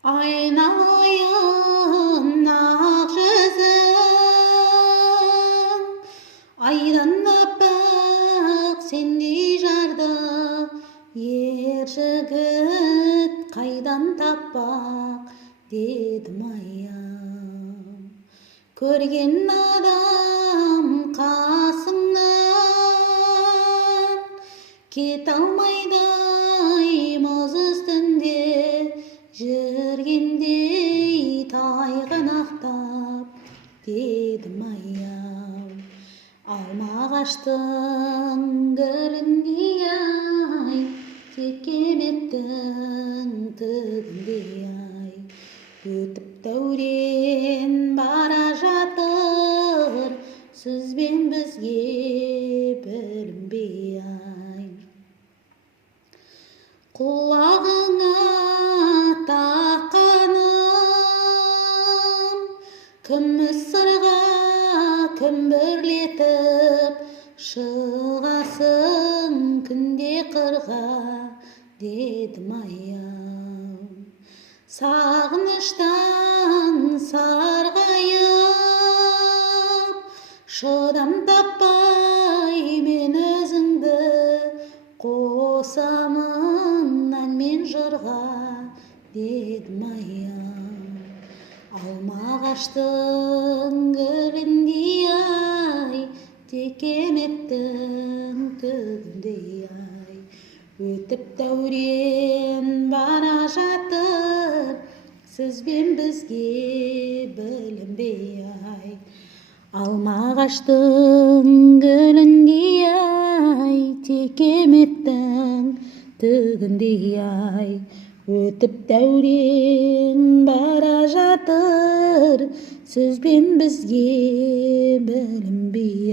Айналайын ақ жүзің, айдан аппақ сендей жарды, ер жігіт қайдан таппақ, дедім аян. Көрген адам қасыңнан, кете алмайды мұз үстінде, жүргендей тайғанақтап, дедім аян. Алма ағаштың гүліндей ай, текеметтің түгіндей ай, өтіп дәурен бара жатыр, сіз бен бізге білінбей ай. Құлағыңа таққаным, күміс сырға күмбірлетіп, шығасың күнде қырға, дедім аян. Сағыныштан сарғайып, шыдам таппай мен өзіңді, қосамын ән мен жырға, дедім аян. Алма ағаштың гүліндей ай, текеметтің түгіндей ай, өтіп дәурен бара жатыр, сіз бен бізге білінбей ай. Алма ағаштың гүліндей ай, текеметтің түгіндей ай, өтіп дәурен бара жатыр, сіз бен бізге білінбей